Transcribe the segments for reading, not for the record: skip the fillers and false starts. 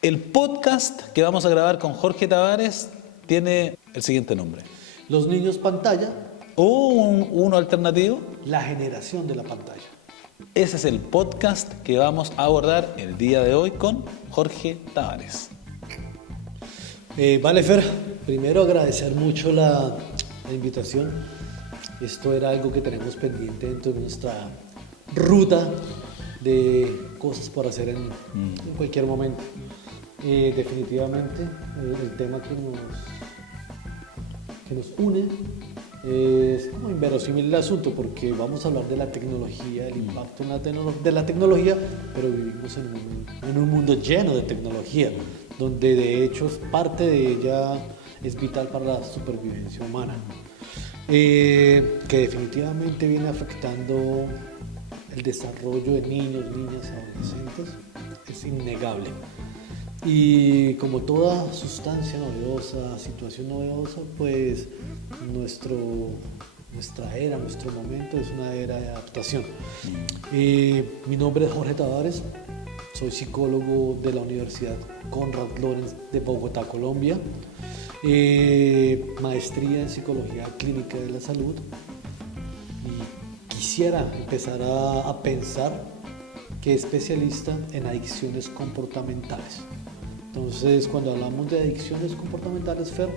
El podcast que vamos a grabar con Jorge Tavares tiene el siguiente nombre. Los niños pantalla, ¿O uno alternativo? la generación de la pantalla. Ese es el podcast que vamos a abordar el día de hoy con Jorge Tavares. Vale, Fer, primero agradecer mucho la invitación. Esto era algo que tenemos pendiente dentro de nuestra ruta de cosas por hacer en cualquier momento. Definitivamente, el tema que nos une es como inverosímil el asunto, porque vamos a hablar de la tecnología, el impacto de la tecnología, pero vivimos en un mundo lleno de tecnología, donde de hecho parte de ella es vital para la supervivencia humana, que definitivamente viene afectando el desarrollo de niños, niñas, adolescentes, es innegable. Y como toda sustancia novedosa, situación novedosa, pues nuestra era, nuestro momento es una era de adaptación. Mi nombre es Jorge Tavares, soy psicólogo de la Universidad Konrad Lorenz de Bogotá, Colombia, maestría en Psicología Clínica de la Salud, y quisiera empezar a pensar que especialista en adicciones comportamentales. Entonces, cuando hablamos de adicciones comportamentales, Fer,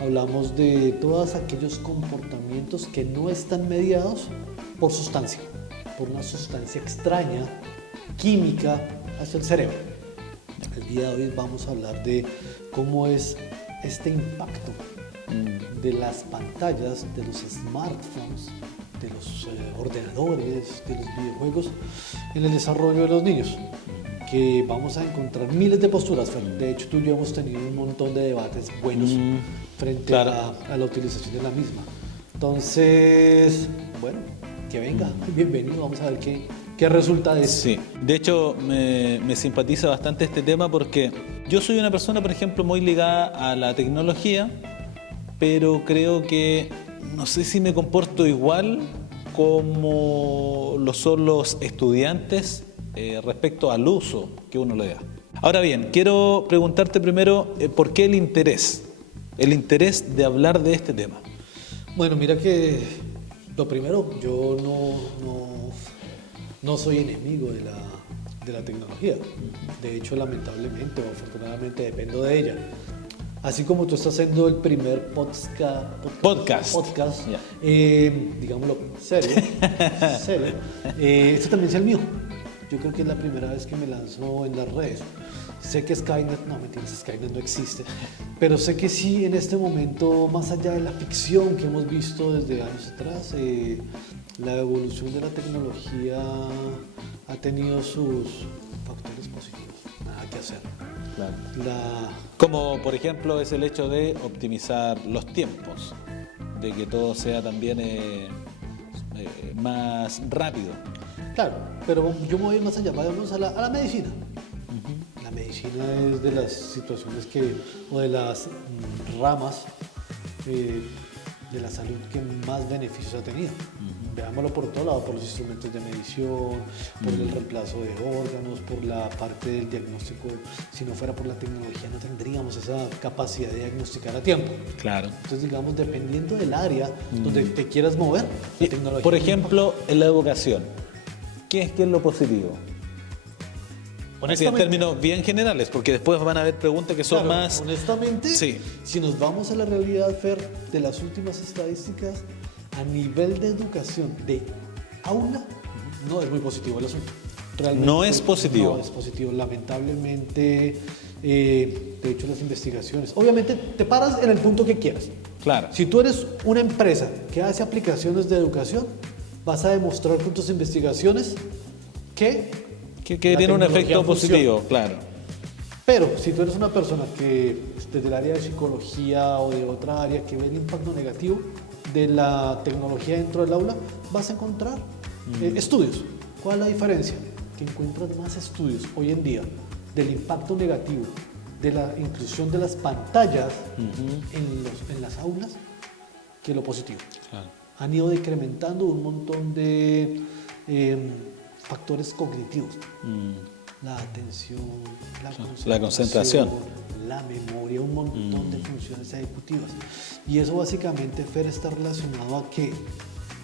hablamos de todos aquellos comportamientos que no están mediados por sustancia, por una sustancia extraña, química, hacia el cerebro. El día de hoy vamos a hablar de cómo es este impacto de las pantallas, de los smartphones, de los ordenadores, de los videojuegos en el desarrollo de los niños, que vamos a encontrar miles de posturas. De hecho, tú y yo hemos tenido un montón de debates buenos frente a la utilización de la misma. Entonces, bueno, que venga, bienvenido, vamos a ver qué resulta de eso. Sí, de hecho me simpatiza bastante este tema porque yo soy una persona, por ejemplo, muy ligada a la tecnología, pero creo que no sé si me comporto igual como lo son los estudiantes respecto al uso que uno le da. Ahora bien, quiero preguntarte primero ¿por qué el interés? El interés de hablar de este tema. Bueno, mira que lo primero, yo no soy enemigo de la tecnología. De hecho, lamentablemente o afortunadamente dependo de ella. Así como tú estás haciendo el primer podcast digámoslo, serio, este también es el mío. Yo creo que es la primera vez que me lanzo en las redes. Sé que Skynet, no mentiras, Skynet no existe, pero sé que sí, en este momento, más allá de la ficción que hemos visto desde años atrás, la evolución de la tecnología ha tenido sus factores positivos, nada que hacer. Claro. Como por ejemplo es el hecho de optimizar los tiempos, de que todo sea también más rápido. Claro, pero yo me voy más allá, vayamos a la medicina. La medicina es de las situaciones o de las ramas de la salud que más beneficios ha tenido. Veámoslo por todo lado, por los instrumentos de medición, por el reemplazo de órganos, por la parte del diagnóstico. Si no fuera por la tecnología no tendríamos esa capacidad de diagnosticar a tiempo. Claro. Entonces, digamos, dependiendo del área donde te quieras mover, la tecnología. Por ejemplo, en la educación, ¿qué es lo positivo? Así en términos bien generales, porque después van a haber preguntas que son más... Honestamente, sí. Si nos vamos a la realidad, Fer, de las últimas estadísticas, a nivel de educación de aula, no es muy positivo el asunto. Realmente, no es positivo. No es positivo, lamentablemente. De hecho, las investigaciones, obviamente te paras en el punto que quieras. Claro. Si tú eres una empresa que hace aplicaciones de educación, vas a demostrar con tus investigaciones que tiene un efecto positivo, claro. Pero si tú eres una persona que desde el área de psicología o de otra área que ve el impacto negativo de la tecnología dentro del aula, vas a encontrar estudios. ¿Cuál es la diferencia? Que encuentras más estudios hoy en día del impacto negativo de la inclusión de las pantallas en las aulas que lo positivo. Claro. Han ido decrementando un montón de factores cognitivos. la atención, La concentración. la memoria, un montón de funciones ejecutivas. Y eso básicamente, Fer, está relacionado a que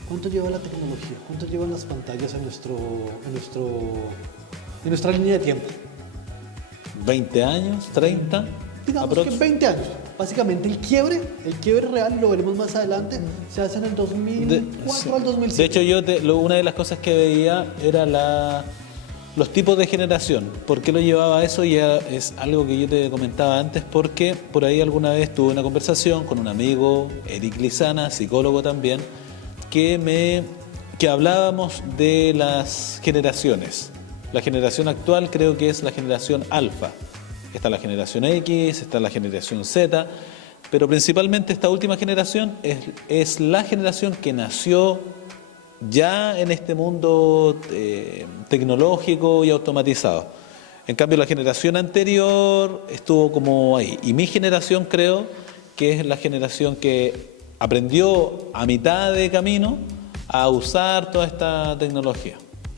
¿cuánto lleva la tecnología? ¿Cuánto llevan las pantallas en nuestra línea de tiempo? 20 años, 30. Digamos que 20 años. Básicamente el quiebre real, lo veremos más adelante, se hace en el 2004 al 2005. De hecho, una de las cosas que veía era los tipos de generación. ¿Por qué lo llevaba a eso? Ya es algo que yo te comentaba antes, porque por ahí alguna vez tuve una conversación con un amigo, Eric Lizana, psicólogo también, que hablábamos de las generaciones. La generación actual creo que es la generación alfa. Está la generación X, está la generación Z, pero principalmente esta última generación es la generación que nació ya en este mundo tecnológico y automatizado. En cambio, la generación anterior estuvo como ahí. Y mi generación creo que es la generación que aprendió a mitad de camino a usar toda esta tecnología.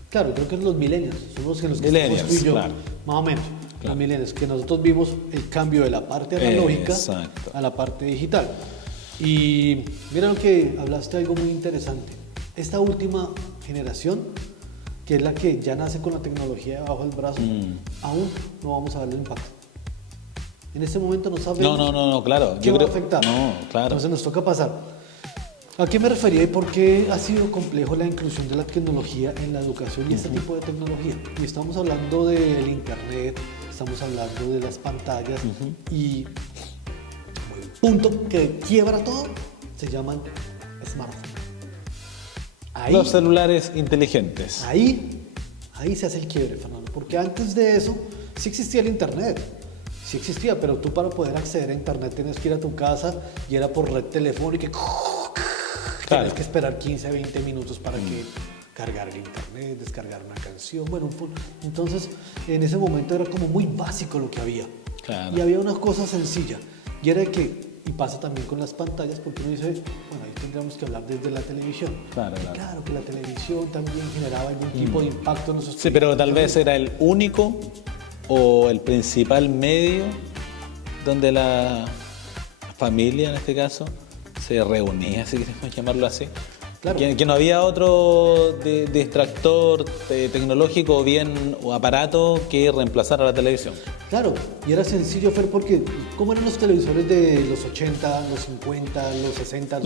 Claro, creo que los millennials son los que Millennials, estamos tú y yo, claro. más o menos. Claro. Los millennials, que nosotros vimos el cambio de la parte analógica Exacto. a la parte digital. Y mira lo que hablaste, algo muy interesante. Esta última generación, que es la que ya nace con la tecnología debajo del brazo, aún no vamos a darle impacto. En este momento no sabemos No, claro. qué va a afectar. No, claro. Entonces nos toca pasar. ¿A qué me refería y por qué ha sido complejo la inclusión de la tecnología en la educación y este tipo de tecnología? Y estamos hablando del internet, estamos hablando de las pantallas y el punto que quiebra todo se llaman smartphones. Los celulares inteligentes. Ahí se hace el quiebre, Fernando, porque antes de eso sí existía el internet. Sí existía, pero tú para poder acceder a internet tenías que ir a tu casa y era por red telefónica. Tienes que esperar 15, 20 minutos para que cargar el internet, descargar una canción. Bueno, entonces en ese momento era como muy básico lo que había. Claro. Y había una cosa sencilla, y era que, y pasa también con las pantallas, porque uno dice, bueno, ahí tendríamos que hablar desde la televisión. Claro que la televisión también generaba algún tipo de impacto en nuestros... Sí, pero tal vez era el único o el principal medio donde la familia, en este caso, se reunía, si queremos llamarlo así. Claro. Que no había otro distractor tecnológico o aparato que reemplazara la televisión. Claro, y era sencillo, Fer, porque ¿cómo eran los televisores de los 80, los 50, los 60?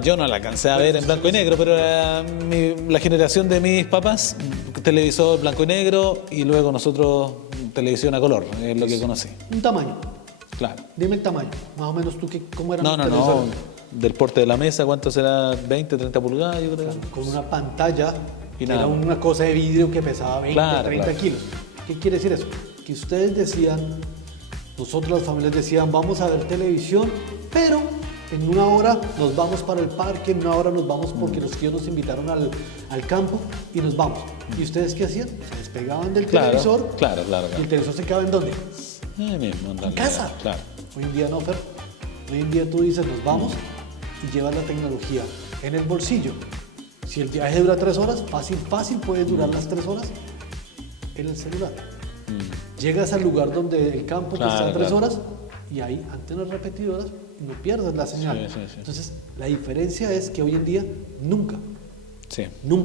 Yo no la alcancé a ver en blanco y negro, pero la generación de mis papás, televisor blanco y negro, y luego nosotros televisión a color, es lo que conocí. Un tamaño. Claro. Dime el tamaño, más o menos tú, ¿cómo eran No, los televisores? del porte de la mesa, ¿cuánto será? 20, 30 pulgadas, yo creo. Con una pantalla, Y que nada. era una cosa de vidrio que pesaba 20, Claro, 30 claro. kilos. ¿Qué quiere decir eso? Que ustedes decían, nosotros las familias decían, vamos a ver televisión, pero en una hora nos vamos para el parque, en una hora nos vamos porque los tíos nos invitaron al campo y nos vamos. ¿Y ustedes qué hacían? Se despegaban del televisor. Claro. ¿Y el televisor se quedaba en dónde? Mismo, En casa. Claro. Hoy en día no, Fer. Hoy en día tú dices, nos vamos y llevas la tecnología en el bolsillo. Si el viaje dura 3 horas, fácil puede durar las 3 horas en el celular. Llegas al lugar donde el campo que está a 3 horas y hay antenas repetidoras y no pierdes la señal. Sí. Entonces, la diferencia es que hoy en día nunca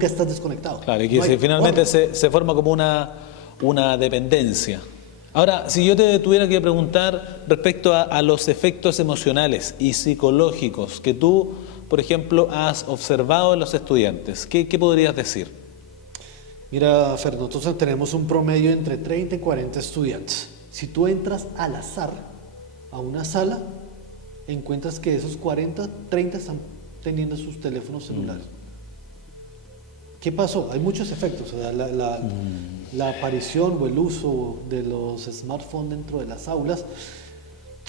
estás desconectado. Claro, y que No hay finalmente forma. se forma como una dependencia. Ahora, si yo te tuviera que preguntar respecto a los efectos emocionales y psicológicos que tú, por ejemplo, has observado en los estudiantes, ¿qué podrías decir? Mira, Fer, nosotros tenemos un promedio entre 30 y 40 estudiantes. Si tú entras al azar a una sala, encuentras que esos 40, 30 están teniendo sus teléfonos celulares. ¿Qué pasó? Hay muchos efectos. O sea, la aparición o el uso de los smartphones dentro de las aulas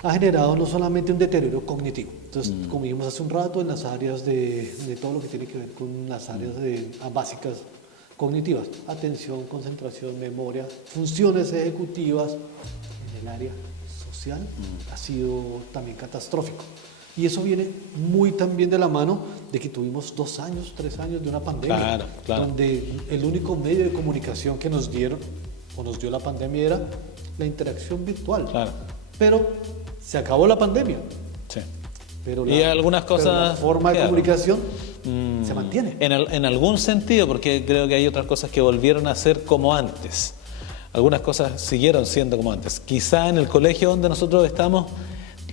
ha generado no solamente un deterioro cognitivo. Entonces, como vimos hace un rato, en las áreas de todo lo que tiene que ver con las áreas básicas cognitivas, atención, concentración, memoria, funciones ejecutivas, en el área social ha sido también catastrófico. Y eso viene muy también de la mano de que tuvimos 2 años, 3 años de una pandemia, Claro. donde el único medio de comunicación que nos dieron o nos dio la pandemia era la interacción virtual. Claro. Pero se acabó la pandemia. Sí. Pero Y algunas pero cosas la forma de quedaron. comunicación se mantiene. En algún sentido, porque creo que hay otras cosas que volvieron a ser como antes. Algunas cosas siguieron siendo como antes. Quizá en el colegio donde nosotros estamos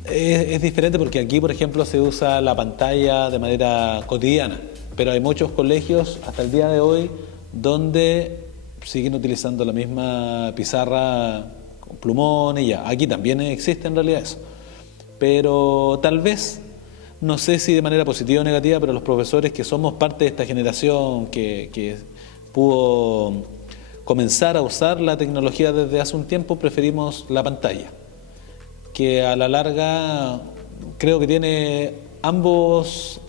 es diferente porque aquí, por ejemplo, se usa la pantalla de manera cotidiana. Pero hay muchos colegios hasta el día de hoy donde siguen utilizando la misma pizarra con plumones y ya. Aquí también existe en realidad eso. Pero tal vez, no sé si de manera positiva o negativa, pero los profesores que somos parte de esta generación que pudo comenzar a usar la tecnología desde hace un tiempo, preferimos la pantalla, que a la larga creo que tiene ambos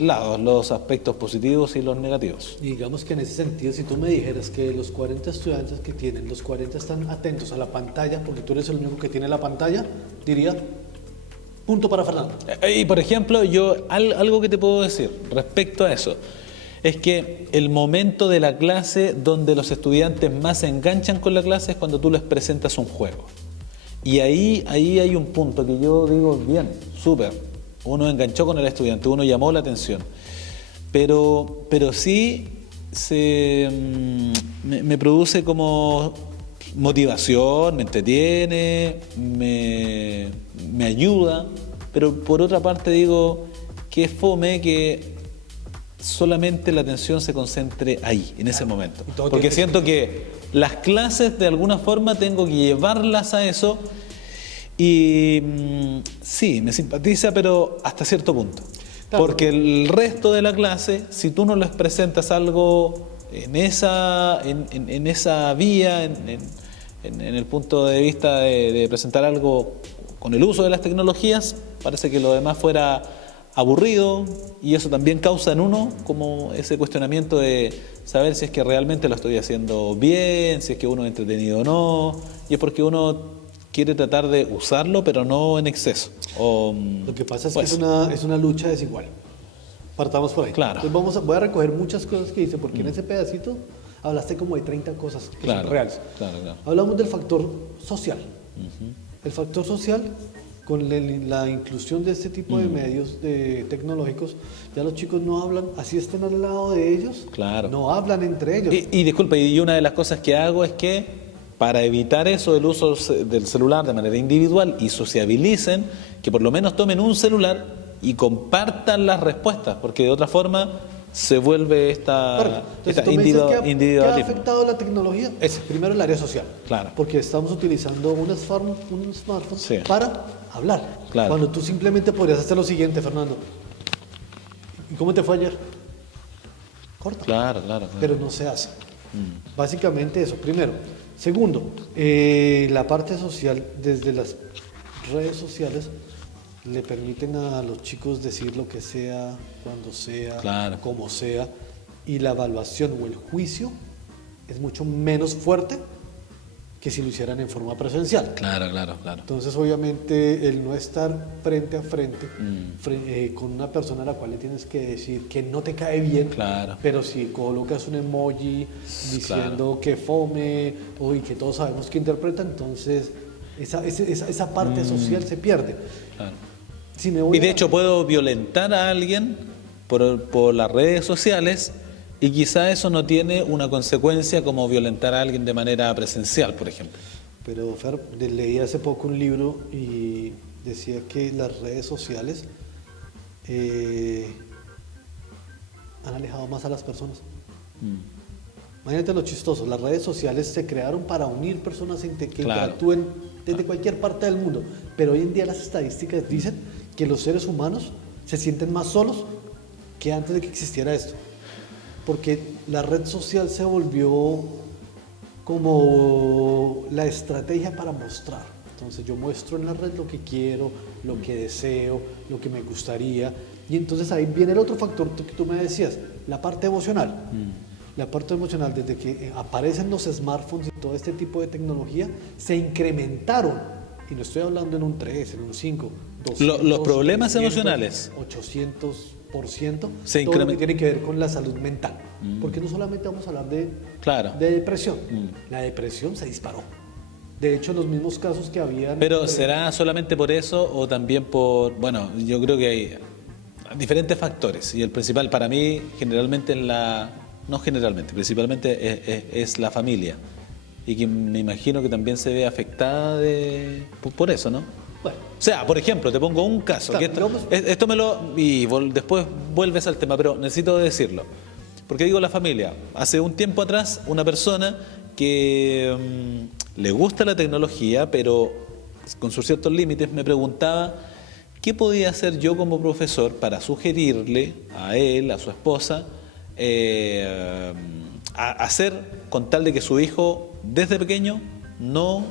lados, los aspectos positivos y los negativos. Y digamos que en ese sentido, si tú me dijeras que los 40 estudiantes que tienen, los 40 están atentos a la pantalla, porque tú eres el único que tiene la pantalla, diría, punto para Fernando. Y por ejemplo, algo que te puedo decir respecto a eso, es que el momento de la clase donde los estudiantes más se enganchan con la clase es cuando tú les presentas un juego. Y ahí hay un punto que yo digo, bien, súper, uno enganchó con el estudiante, uno llamó la atención. Pero sí me produce como motivación, me entretiene, me ayuda, pero por otra parte digo que es fome que solamente la atención se concentre ahí, en ese momento. Porque siento que las clases de alguna forma tengo que llevarlas a eso y sí, me simpatiza, pero hasta cierto punto. Claro. Porque el resto de la clase, si tú no les presentas algo en esa vía, en el punto de vista de presentar algo con el uso de las tecnologías, parece que lo demás fuera aburrido, y eso también causa en uno como ese cuestionamiento de saber si es que realmente lo estoy haciendo bien, si es que uno es entretenido o no, y es porque uno quiere tratar de usarlo, pero no en exceso. Lo que pasa es que es una lucha desigual. Partamos por ahí. Claro. Entonces voy a recoger muchas cosas que dice, porque en ese pedacito hablaste como de 30 cosas que son reales. Claro. Hablamos del factor social. El factor social, con la inclusión de este tipo de medios tecnológicos, ya los chicos no hablan, así estén al lado de ellos, no hablan entre ellos. Y disculpa, y una de las cosas que hago es que para evitar eso del uso del celular de manera individual y sociabilicen, que por lo menos tomen un celular y compartan las respuestas, porque de otra forma se vuelve esta individualismo. ¿Qué ha afectado la tecnología? Primero el área social. Claro. Porque estamos utilizando un smartphone para hablar. Claro. Cuando tú simplemente podrías hacer lo siguiente, Fernando. ¿Y cómo te fue ayer? Corta. Claro. Pero no se hace. Básicamente eso, primero. Segundo, la parte social, desde las redes sociales, le permiten a los chicos decir lo que sea, cuando sea, como sea, y la evaluación o el juicio es mucho menos fuerte que si lo hicieran en forma presencial. Claro. Entonces, obviamente, el no estar frente a frente con una persona a la cual le tienes que decir que no te cae bien, pero si colocas un emoji diciendo que fome y que todos sabemos que interpreta, entonces esa parte social se pierde. Claro. Y de hecho puedo violentar a alguien por las redes sociales y quizá eso no tiene una consecuencia como violentar a alguien de manera presencial, por ejemplo. Pero Fer, leí hace poco un libro y decía que las redes sociales han alejado más a las personas. Imagínate lo chistoso, las redes sociales se crearon para unir personas que interactúen desde cualquier parte del mundo, pero hoy en día las estadísticas dicen que los seres humanos se sienten más solos que antes de que existiera esto, porque la red social se volvió como la estrategia para mostrar. Entonces yo muestro en la red lo que quiero, lo que deseo, lo que me gustaría, y entonces ahí viene el otro factor que tú me decías, la parte emocional. La parte emocional, desde que aparecen los smartphones y todo este tipo de tecnología, se incrementaron. Y no estoy hablando en un 3, en un 5, 200, los problemas 300, emocionales. 800, Se todo lo que incrementa. tiene que ver con la salud mental. Porque no solamente vamos a hablar Claro. de depresión, la depresión se disparó. De hecho, los mismos casos que habían... Pero ¿será solamente por eso o también por, bueno, yo creo que hay diferentes factores y el principal para mí generalmente no generalmente, principalmente es la familia y que me imagino que también se ve afectada por eso, ¿no? Bueno, O sea, por ejemplo, te pongo un caso, claro, que esto me lo... y después vuelves al tema, pero necesito decirlo. Porque digo la familia, hace un tiempo atrás una persona que le gusta la tecnología, pero con sus ciertos límites me preguntaba qué podía hacer yo como profesor para sugerirle a él, a su esposa, a hacer con tal de que su hijo desde pequeño no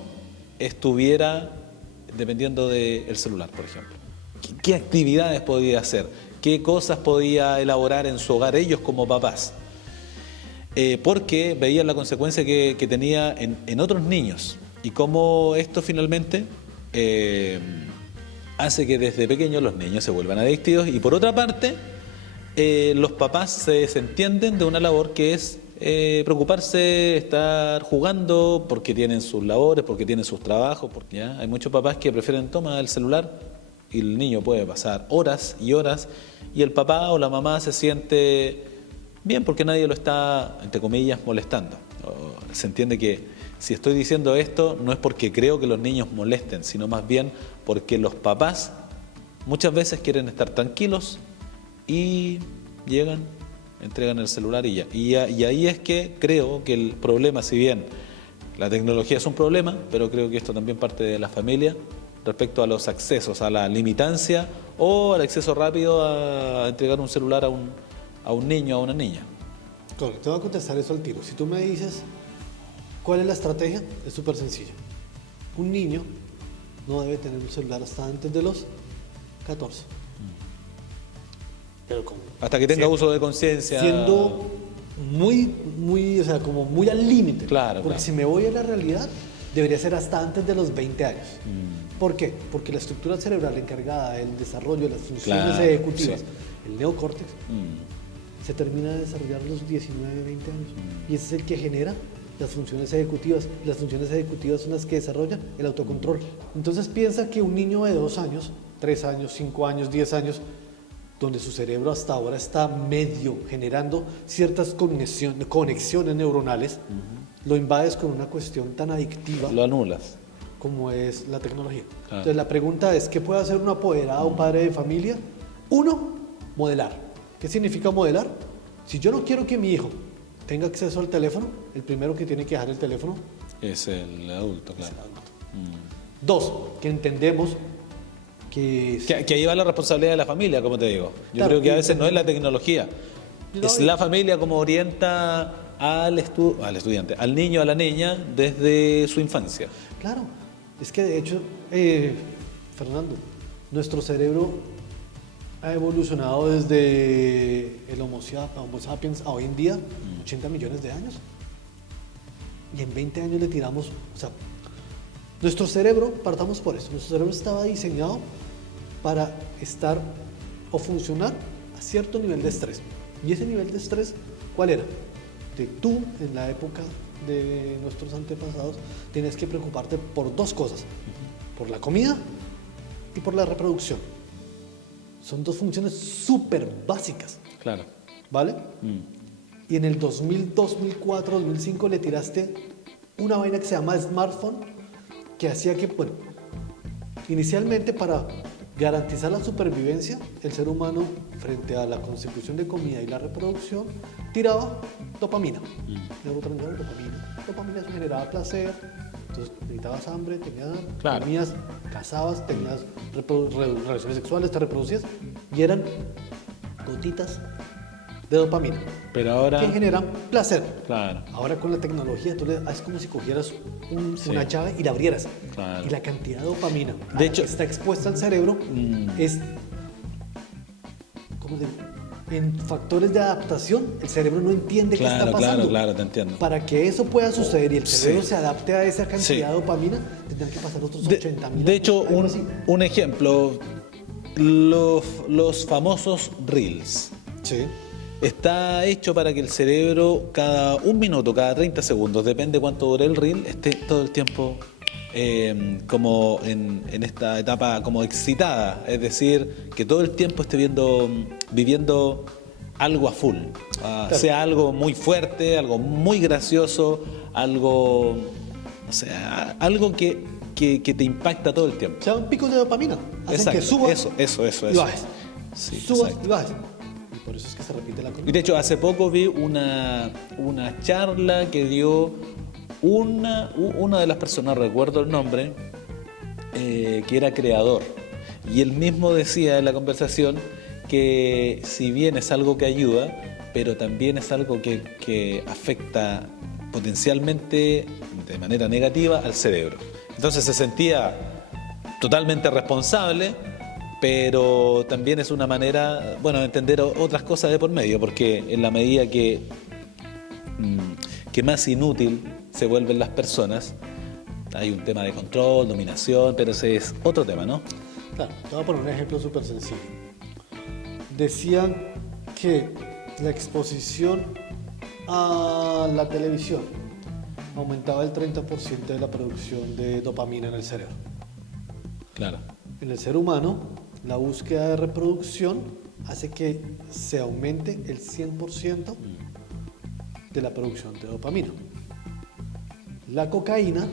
estuviera dependiendo del celular, por ejemplo. ¿Qué actividades podía hacer? ¿Qué cosas podía elaborar en su hogar ellos como papás? Porque veían la consecuencia que tenía en otros niños y cómo esto finalmente hace que desde pequeños los niños se vuelvan adictivos y por otra parte los papás se desentienden de una labor que es preocuparse, estar jugando porque tienen sus labores, porque tienen sus trabajos, porque ya hay muchos papás que prefieren tomar el celular y el niño puede pasar horas y horas y el papá o la mamá se siente bien porque nadie lo está, entre comillas, molestando. Se entiende que si estoy diciendo esto no es porque creo que los niños molesten, sino más bien porque los papás muchas veces quieren estar tranquilos y llegan, entregan el celular y ya. Y ahí es que creo que el problema, si bien la tecnología es un problema, pero creo que esto también parte de la familia respecto a los accesos, a la limitancia o al acceso rápido a entregar un celular a un niño o a una niña. claro, te voy a contestar eso al tiro. Si tú me dices cuál es la estrategia, es súper sencillo. Un niño no debe tener un celular hasta antes de los 14. Pero Hasta que tenga uso de conciencia. siendo muy, o sea, como muy al límite. Claro, Porque claro. si me voy a la realidad, debería ser hasta antes de los 20 años. ¿Por qué? Porque la estructura cerebral encargada del desarrollo de las funciones Claro, ejecutivas, sí. el neocórtex, se termina de desarrollar a los 19, 20 años. Y ese es el que genera las funciones ejecutivas. Las funciones ejecutivas son las que desarrollan el autocontrol. Entonces piensa que un niño de 2 años, 3 años, 5 años, 10 años, donde su cerebro hasta ahora está medio generando ciertas conexiones neuronales, lo invades con una cuestión tan adictiva Lo anulas. como es la tecnología. Claro. Entonces la pregunta es, ¿qué puede hacer un apoderado, un padre de familia? Uno, modelar. ¿Qué significa modelar? Si yo no quiero que mi hijo tenga acceso al teléfono, el primero que tiene que dejar el teléfono Es el adulto, claro. es el adulto. Dos, que entendemos que... Que ahí va la responsabilidad de la familia, como te digo. Yo Claro, creo que a y veces no es la tecnología. No, Es y- la familia como orienta al estudiante, al niño, a la niña, desde su infancia. Claro, es que de hecho, Fernando, nuestro cerebro ha evolucionado desde el Homo sapiens a hoy en día 80 millones de años. Y en 20 años le tiramos, o sea, nuestro cerebro, partamos por eso, nuestro cerebro estaba diseñado para estar o funcionar a cierto nivel de estrés. Y ese nivel de estrés, ¿cuál era? Que tú, en la época de nuestros antepasados, tienes que preocuparte por dos cosas, por la comida y por la reproducción. Son dos funciones súper básicas, Claro. ¿vale? Y en el 2000, 2004, 2005 le tiraste una vaina que se llama smartphone, que hacía que, bueno, inicialmente para garantizar la supervivencia, el ser humano, frente a la consecución de comida y la reproducción, tiraba dopamina. Neurotransmisor, dopamina. Dopamina eso generaba placer, entonces necesitabas hambre, Claro. comías, cazabas, tenías relaciones sexuales, te reproducías, y eran gotitas de dopamina Pero ahora. que generan placer. Claro. Ahora con la tecnología, es como si cogieras Sí. una llave y la abrieras. Claro. Y la cantidad de dopamina De hecho- que está expuesta al cerebro es, ¿cómo se dice? En factores de adaptación, el cerebro no entiende qué está Claro, pasando. claro, te entiendo. Para que eso pueda suceder y el cerebro Sí. se adapte a esa cantidad Sí. de dopamina, tendrán que pasar otros De, 80.000 de hecho, algo así. un ejemplo, Los famosos Reels. Sí. Está hecho para que el cerebro cada 1 minuto, cada 30 segundos, depende cuánto dure el reel, esté todo el tiempo como en esta etapa como excitada. Es decir, que todo el tiempo esté viviendo algo a full. Claro. Sea algo muy fuerte, algo muy gracioso, algo, o sea, algo que te impacta todo el tiempo. O sea, un pico de dopamina. Hacen Exacto, que subas eso. y bajes. Sí, Subas exacto. y bajes. Y por eso es que se repite la Y conducta. de hecho, hace poco vi una charla que dio una de las personas, no recuerdo el nombre, que era creador. Y él mismo decía en la conversación que si bien es algo que ayuda, pero también es algo que afecta potencialmente de manera negativa al cerebro. Entonces se sentía totalmente responsable, pero también es una manera, bueno, de entender otras cosas de por medio, porque en la medida que más inútil se vuelven las personas, hay un tema de control, dominación, pero ese es otro tema, ¿no? Claro, te voy a poner un ejemplo súper sencillo. Decían que la exposición a la televisión aumentaba el 30% de la producción de dopamina en el cerebro. Claro. En el ser humano, la búsqueda de reproducción hace que se aumente el 100% de la producción de dopamina. La cocaína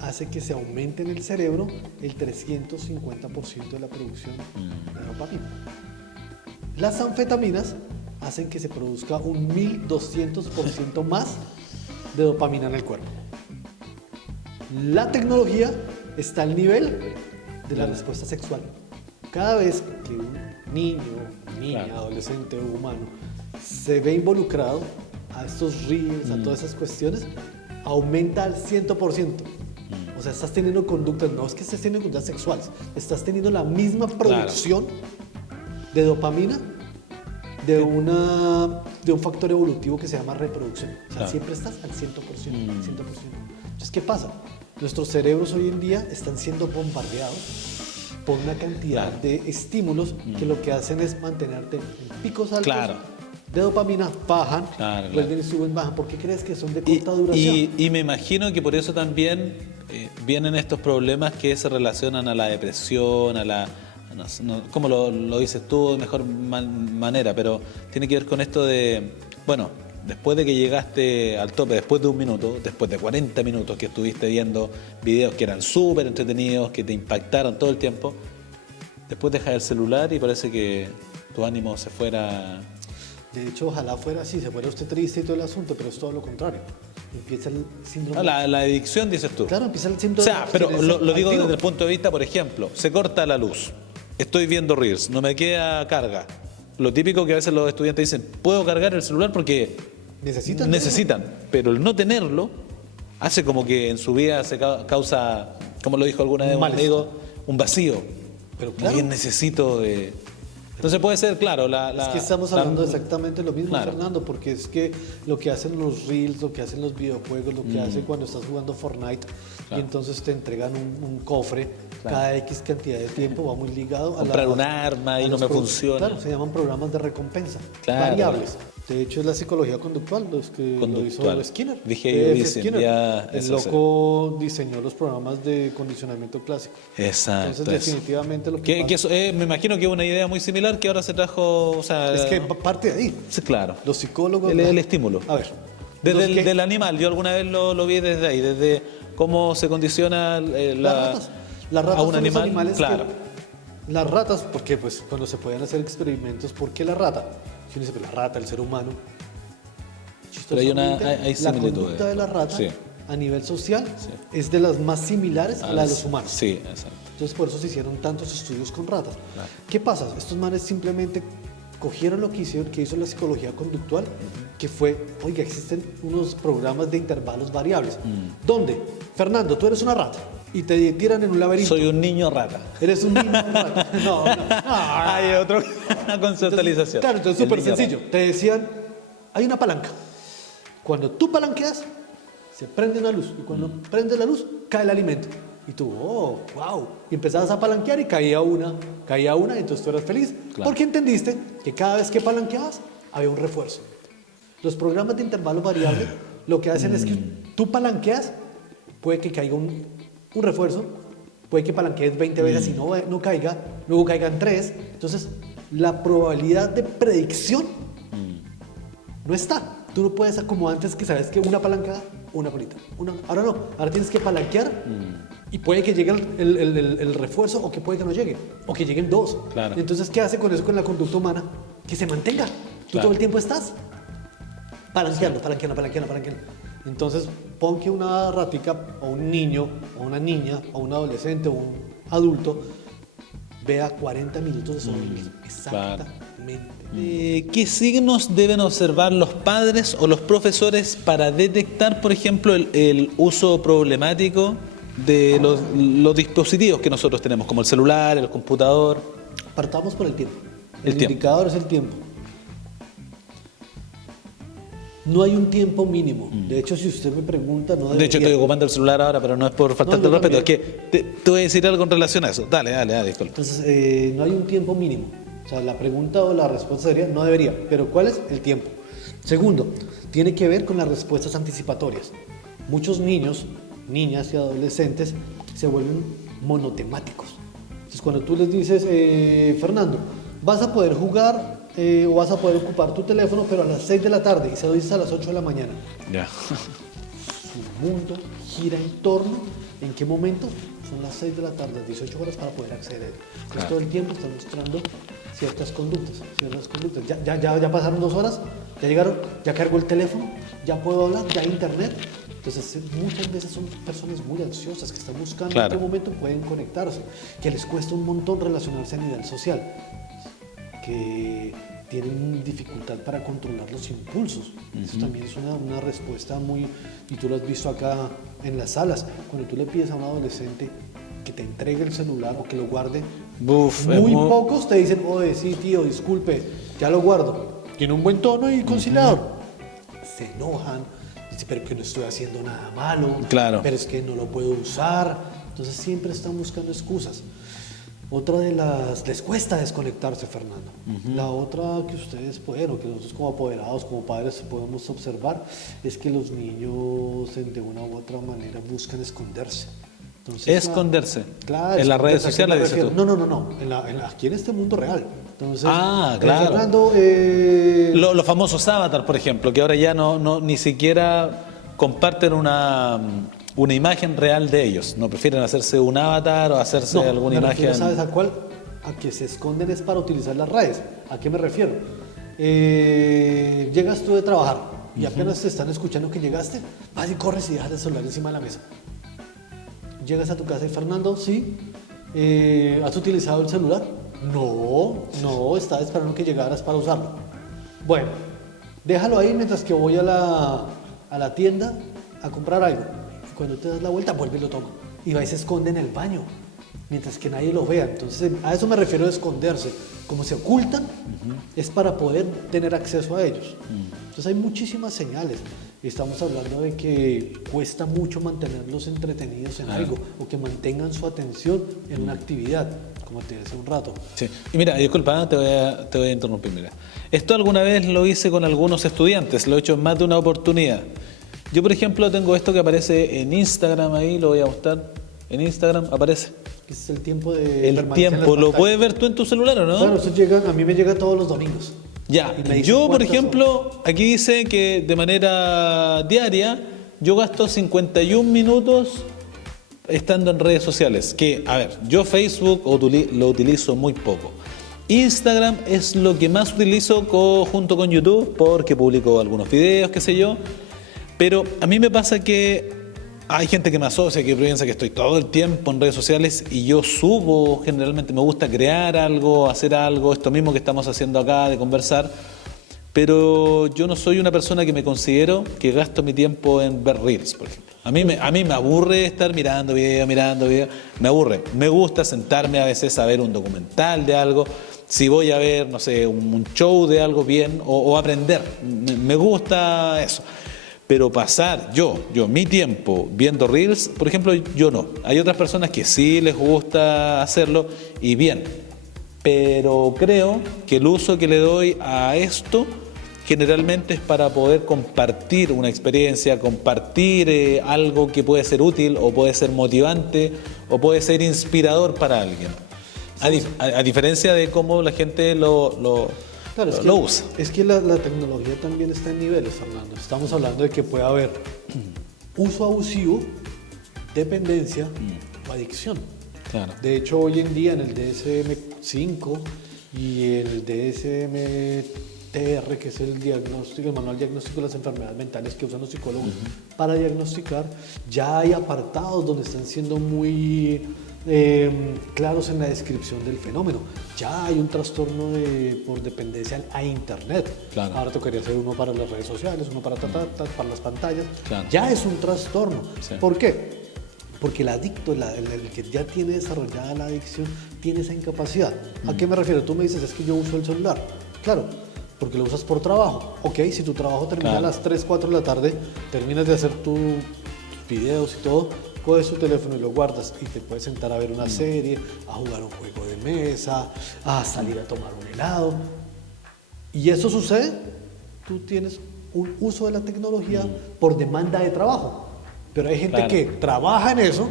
hace que se aumente en el cerebro el 350% de la producción de dopamina. Las anfetaminas hacen que se produzca un 1200% más de dopamina en el cuerpo. La tecnología está al nivel de la respuesta sexual. Cada vez que un niño, niña, Claro. adolescente o humano se ve involucrado a estos reels, a todas esas cuestiones, aumenta al 100%. O sea, estás teniendo conductas, no es que estés teniendo conductas sexuales, estás teniendo la misma producción de dopamina de un factor evolutivo que se llama reproducción. O sea, Claro. siempre estás al 100%, 100%. Entonces, ¿qué pasa? Nuestros cerebros hoy en día están siendo bombardeados por una cantidad Claro. de estímulos que lo que hacen es mantenerte en picos altos Claro. de dopamina, bajan, Claro, claro. vuelven y suben, bajan. ¿Por qué crees que son de corta duración? Y me imagino que por eso también vienen estos problemas que se relacionan a la depresión, a la... ¿Cómo lo dices tú de mejor manera? Pero tiene que ver con esto de, bueno, después de que llegaste al tope, después de 1 minuto, después de 40 minutos que estuviste viendo videos que eran súper entretenidos, que te impactaron todo el tiempo, después dejas el celular y parece que tu ánimo se fuera... De hecho, ojalá fuera así, se fuera usted triste y todo el asunto, pero es todo lo contrario. Empieza el síndrome. La adicción, dices tú. Claro, empieza el O síndrome. sea, pero lo digo activo. desde el punto de vista, por ejemplo, se corta la luz, estoy viendo Reels, no me queda carga. Lo típico que a veces los estudiantes dicen, puedo cargar el celular porque necesitan, pero el no tenerlo hace como que en su vida se causa, como lo dijo alguna vez un Malestar. amigo, un vacío. Pero Como claro. bien necesito de... Entonces puede ser, claro, Es que estamos hablando exactamente lo mismo, Claro. Fernando, porque es que lo que hacen los reels, lo que hacen los videojuegos, lo que hacen cuando estás jugando Fortnite y entonces te entregan un cofre cada X cantidad de tiempo, va muy ligado a Comprar un arma y no los me pro- funciona. Claro, se llaman programas de recompensa, Claro. variables. De hecho, es la psicología conductual, los que lo Conductual. hizo Skinner. Dije P.F. yo, dicen, Skinner. ya, El eso sé. loco diseñó los programas de condicionamiento clásico. Exacto. Entonces, eso. definitivamente lo que Que pasa eso, me imagino que es una idea muy similar que ahora se trajo, o sea... es que parte de ahí. Sí, claro. Los psicólogos... El estímulo. A ver. Desde los que- del animal, yo alguna vez lo vi desde ahí, desde cómo se condiciona Las ratas a un son los animal. animales Claro. Las ratas, porque pues cuando se pueden hacer experimentos, ¿por qué la rata? Si uno dice, pues, la rata, el ser humano. Pero hay una- Chistosamente, hay la similitudes. conducta de la rata Sí. a nivel social es de las más similares a la de los humanos. Sí, exacto. Entonces por eso se hicieron tantos estudios con ratas. Claro. ¿Qué pasa? Estos manes simplemente cogieron lo que hizo la psicología conductual, que fue, oiga, existen unos programas de intervalos variables. ¿Dónde? Fernando, tú eres una rata y te tiran en un laberinto. Soy un niño rata. Eres un niño rata. No, no. Hay otro, una conceptualización. Claro, entonces El súper niño sencillo. Te decían, hay una palanca. Cuando tú palanqueas, se prende una luz. Y cuando prende la luz, cae el alimento. Y tú, oh, wow. Y empezabas a palanquear y caía una, y entonces tú eras feliz. Claro. Porque entendiste que cada vez que palanqueabas había un refuerzo. Los programas de intervalo variable lo que hacen es que tú palanqueas, puede que caiga un refuerzo, puede que palanquees 20 veces y no caiga, luego caigan 3. Entonces, la probabilidad de predicción no está. Tú no puedes, como antes, que sabes que una palanca, una colita. Ahora no, ahora tienes que palanquear y puede que llegue el refuerzo o que puede que no llegue, o que lleguen 2. Claro. Entonces, ¿qué hace con eso con la conducta humana? Que se mantenga. Tú Claro. todo el tiempo estás palanqueando. Entonces, pon que una ratica, o un niño, o una niña, o un adolescente, o un adulto, vea 40 minutos de sobrevivir. Exactamente. ¿Qué signos deben observar los padres o los profesores para detectar, por ejemplo, el uso problemático de los dispositivos que nosotros tenemos, como el celular, el computador? Partamos por el tiempo. El tiempo. Indicador es el tiempo. No hay un tiempo mínimo. De hecho, si usted me pregunta, no debería. De hecho, estoy ocupando el celular ahora, pero no es por faltarte el respeto, es que te voy a decir algo en relación a eso. Dale, disculpa. Entonces, no hay un tiempo mínimo. O sea, la pregunta o la respuesta sería, no debería. Pero ¿cuál es el tiempo? Segundo, tiene que ver con las respuestas anticipatorias. Muchos niños, niñas y adolescentes se vuelven monotemáticos. Entonces, cuando tú les dices, Fernando, vas a poder jugar o vas a poder ocupar tu teléfono, pero a las 6 de la tarde, y se lo dices a las 8 de la mañana. Ya. Su mundo gira en torno, ¿en qué momento? Son las 6 de la tarde, 18 horas para poder acceder. Entonces, todo el tiempo están mostrando ciertas conductas. Ya pasaron 2 horas, ya llegaron, ya cargó el teléfono, ya puedo hablar, ya hay internet. Entonces, muchas veces son personas muy ansiosas que están buscando en qué momento pueden conectarse, que les cuesta un montón relacionarse a nivel social, que tienen dificultad para controlar los impulsos. Eso también es una respuesta muy, y tú lo has visto acá en las salas, cuando tú le pides a un adolescente que te entregue el celular o que lo guarde, muy pocos te dicen, oye, sí, tío, disculpe, ya lo guardo. Tiene un buen tono y conciliador. Se enojan, dicen, pero que no estoy haciendo nada malo, Claro. pero es que no lo puedo usar. Entonces siempre están buscando excusas. Otra de las... Les cuesta desconectarse, Fernando. La otra que ustedes pueden, o que nosotros como apoderados, como padres podemos observar, es que los niños de una u otra manera buscan esconderse. Entonces, Esconderse. Claro. En las redes sociales, dices tú. No. Aquí en este mundo real. Entonces, claro. Fernando... Los famosos avatar, por ejemplo, que ahora ya no ni siquiera comparten una imagen real de ellos. No prefieren hacerse un avatar o hacerse alguna imagen. ¿Sabes a cuál? A que se esconden es para utilizar las redes. ¿A qué me refiero? Llegas tú de trabajar y apenas te están escuchando que llegaste, vas y corres y dejas el celular encima de la mesa. Llegas a tu casa y Fernando, ¿sí? ¿Has utilizado el celular? No, estaba esperando que llegaras para usarlo. Bueno, déjalo ahí mientras que voy a la tienda a comprar algo. Y cuando te das la vuelta, vuelve y lo toco. Y va y se esconde en el baño, mientras que nadie lo vea. Entonces, a eso me refiero a esconderse. Como se ocultan, es para poder tener acceso a ellos. Entonces, hay muchísimas señales. Estamos hablando de que cuesta mucho mantenerlos entretenidos en algo, o que mantengan su atención en una actividad, como te decía un rato. Sí. Y mira, disculpa, te voy a interrumpir. Mira. Esto alguna vez lo hice con algunos estudiantes, lo he hecho en más de una oportunidad. Yo, por ejemplo, tengo esto que aparece en Instagram, ahí lo voy a mostrar. En Instagram aparece. Ese es el tiempo de El tiempo, ¿lo puedes ver tú en tu celular o no? Claro, a mí me llega todos los domingos. Ya, yo por ejemplo, aquí dice que de manera diaria yo gasto 51 minutos estando en redes sociales. Que, a ver, yo Facebook lo utilizo muy poco. Instagram es lo que más utilizo junto con YouTube porque publico algunos videos, qué sé yo. Pero a mí me pasa que hay gente que me asocia, que piensa que estoy todo el tiempo en redes sociales y yo subo, generalmente me gusta crear algo, hacer algo, esto mismo que estamos haciendo acá, de conversar, pero yo no soy una persona que me considero que gasto mi tiempo en ver reels, por ejemplo. A mí me aburre estar mirando video, me aburre. Me gusta sentarme a veces a ver un documental de algo, si voy a ver, no sé, un show de algo bien o aprender, me gusta eso. Pero pasar mi tiempo viendo Reels, por ejemplo, yo no. Hay otras personas que sí les gusta hacerlo y bien. Pero creo que el uso que le doy a esto generalmente es para poder compartir una experiencia, compartir algo que puede ser útil o puede ser motivante o puede ser inspirador para alguien. A diferencia de cómo la gente lo usa. Es que la tecnología también está en niveles, Fernando. Estamos hablando de que puede haber uso abusivo, dependencia o adicción. Claro. De hecho, hoy en día en el DSM-5 y el DSM-TR, que es el manual diagnóstico de las enfermedades mentales que usan los psicólogos para diagnosticar, ya hay apartados donde están siendo muy claros en la descripción del fenómeno. Ya hay un trastorno por dependencia a Internet. Claro. Ahora tocaría hacer uno para las redes sociales, uno para las pantallas. Claro. Ya es un trastorno. Sí. ¿Por qué? Porque el adicto, el que ya tiene desarrollada la adicción, tiene esa incapacidad. ¿A qué me refiero? Tú me dices, es que yo uso el celular. Claro, porque lo usas por trabajo. Ok, si tu trabajo termina a las 3, 4 de la tarde, terminas de hacer tus videos y todo, coges tu teléfono y lo guardas y te puedes sentar a ver una serie, a jugar un juego de mesa, a salir a tomar un helado. Y eso sucede, tú tienes un uso de la tecnología por demanda de trabajo. Pero hay gente que trabaja en eso,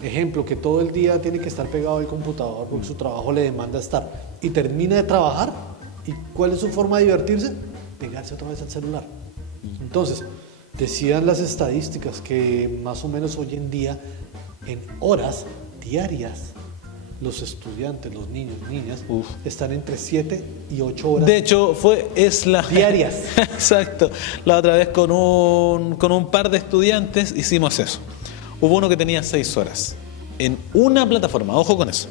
ejemplo, que todo el día tiene que estar pegado al computador porque su trabajo le demanda estar, y termina de trabajar, ¿y cuál es su forma de divertirse? Pegarse otra vez al celular. Entonces, decían las estadísticas que más o menos hoy en día, en horas diarias, los estudiantes, los niños, niñas, están entre 7 y 8 horas. De hecho, diarias. Exacto. La otra vez con un par de estudiantes hicimos eso. Hubo uno que tenía 6 horas en una plataforma, ojo con eso.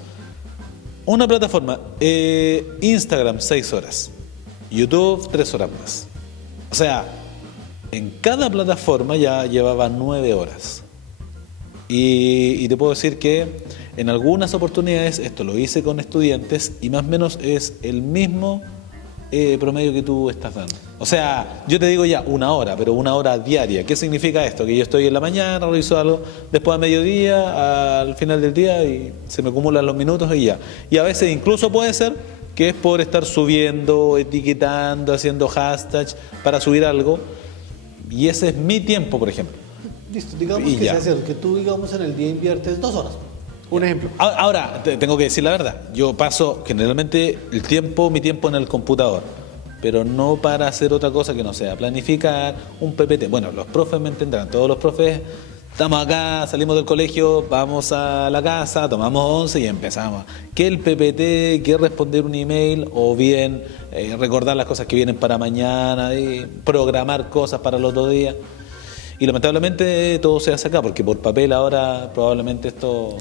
Una plataforma, Instagram 6 horas, YouTube 3 horas más. O sea, en cada plataforma ya llevaba 9 horas. Y te puedo decir que en algunas oportunidades, esto lo hice con estudiantes y más o menos es el mismo promedio que tú estás dando. O sea, yo te digo ya 1 hora, pero 1 hora diaria. ¿Qué significa esto? Que yo estoy en la mañana, realizo algo, después a mediodía, al final del día y se me acumulan los minutos y ya. Y a veces incluso puede ser que es por estar subiendo, etiquetando, haciendo hashtags para subir algo. Y ese es mi tiempo, por ejemplo. Listo, digamos que sea cierto, que tú, digamos, en el día inviertes 2 horas. Un ejemplo. Ahora, tengo que decir la verdad. Yo paso generalmente mi tiempo en el computador, pero no para hacer otra cosa que no sea planificar un PPT. Bueno, los profes me entenderán. Todos los profes estamos acá, salimos del colegio, vamos a la casa, tomamos 11 y empezamos. Que el PPT, que responder un email o bien recordar las cosas que vienen para mañana, programar cosas para el otro día. Y lamentablemente todo se hace acá, porque por papel ahora probablemente esto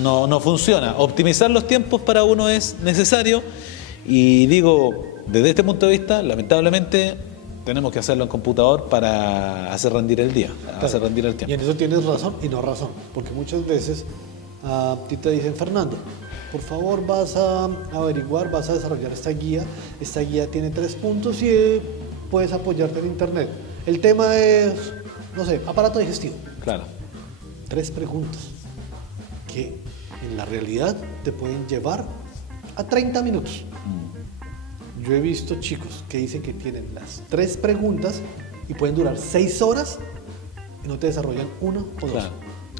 no funciona. Optimizar los tiempos para uno es necesario y digo, desde este punto de vista, lamentablemente tenemos que hacerlo en computador para hacer rendir el día, hacer rendir el tiempo. Y en eso tienes razón y no razón, porque muchas veces a ti te dicen, Fernando, por favor vas a averiguar, vas a desarrollar esta guía tiene 3 puntos y puedes apoyarte en internet. El tema es, no sé, aparato digestivo. Claro. 3 preguntas que en la realidad te pueden llevar a 30 minutos. Yo he visto chicos que dicen que tienen las 3 preguntas y pueden durar 6 horas y no te desarrollan 1 o 2. Claro.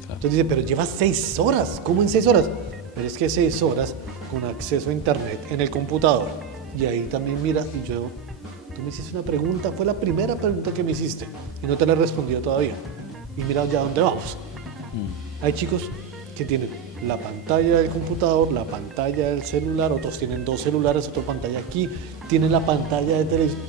Entonces dicen, pero llevas 6 horas, ¿cómo en 6 horas? Pero es que 6 horas con acceso a internet en el computador. Y ahí también mira, y tú me hiciste una pregunta, fue la primera pregunta que me hiciste y no te la he respondido todavía. Y mira ya dónde vamos. Hay chicos que tienen la pantalla del computador, la pantalla del celular, otros tienen 2 celulares, otra pantalla aquí, tienen la pantalla de televisión,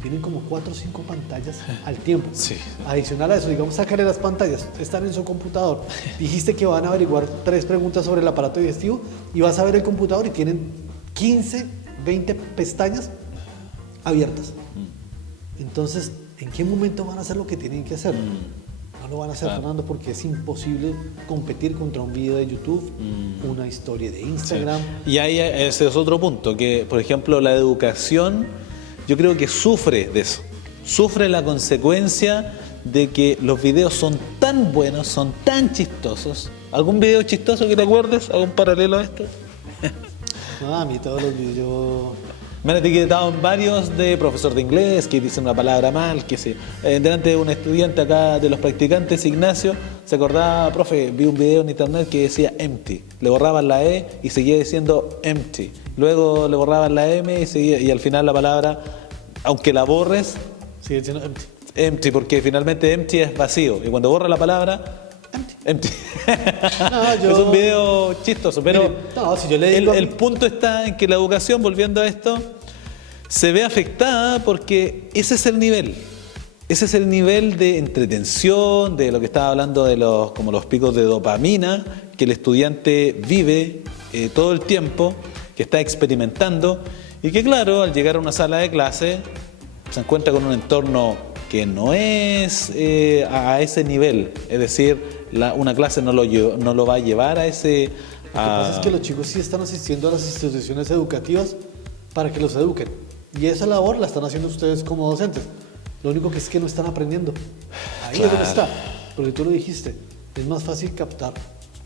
tienen como 4 o 5 pantallas al tiempo. Sí. Adicional a eso, digamos, sácale las pantallas, están en su computador, dijiste que van a averiguar 3 preguntas sobre el aparato digestivo y vas a ver el computador y tienen 15, 20 pestañas abiertas. Entonces, ¿en qué momento van a hacer lo que tienen que hacer? No lo van a hacer, Fernando, porque es imposible competir contra un video de YouTube, una historia de Instagram. Sí. Y ahí ese es otro punto, que por ejemplo la educación, yo creo que sufre de eso, sufre la consecuencia de que los videos son tan buenos, son tan chistosos. ¿Algún video chistoso que te acuerdes? ¿Algún paralelo a esto? No, a mí todos los videos... Me han etiquetado en varios de profesor de inglés que dicen una palabra mal, que sí. Delante de un estudiante acá de los practicantes, Ignacio, se acordaba, profe, vi un video en internet que decía empty. Le borraban la E y seguía diciendo empty. Luego le borraban la M y al final la palabra, aunque la borres, Sigue siendo empty. empty, porque finalmente empty es vacío. Y cuando borra la palabra, empty. No, yo... Es un video chistoso, pero Mire, no, si yo le digo... el punto está en que la educación, volviendo a esto, se ve afectada porque ese es el nivel. Ese es el nivel de entretención, de lo que estaba hablando de como los picos de dopamina que el estudiante vive todo el tiempo, que está experimentando y que claro, al llegar a una sala de clase se encuentra con un entorno que no es a ese nivel, es decir, una clase no lo va a llevar a ese... Lo que pasa es que los chicos sí están asistiendo a las instituciones educativas para que los eduquen. Y esa labor la están haciendo ustedes como docentes. Lo único que es que no están aprendiendo. Ahí es donde está. Porque tú lo dijiste, es más fácil captar.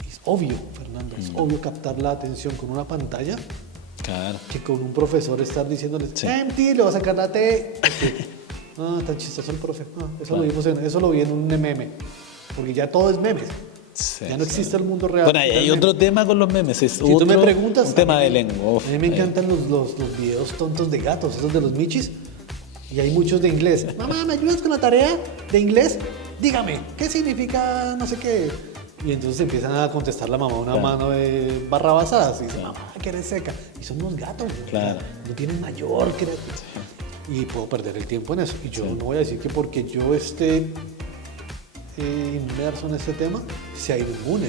Es obvio, Fernando, es obvio captar la atención con una pantalla que con un profesor estar diciéndoles, empty, le va a sacar la T. Ah, tan chistoso el profe. Eso lo vi en un meme. Porque ya todo es memes. Sí, ya no existe el mundo real. Bueno, hay otro tema con los memes. Es si tú me preguntas, un tema de lengua. A mí me encantan los videos tontos de gatos, esos de los michis. Y hay muchos de inglés. Mamá, ¿me ayudas con la tarea de inglés? Dígame, ¿qué significa no sé qué? Y entonces empiezan a contestar la mamá una mano de barrabasadas. Y dice, mamá, que eres seca. Y son unos gatos. Claro. No tienen mayor creatividad. Y puedo perder el tiempo en eso. Y yo no voy a decir que porque yo esté inmerso en este tema, sea inmune.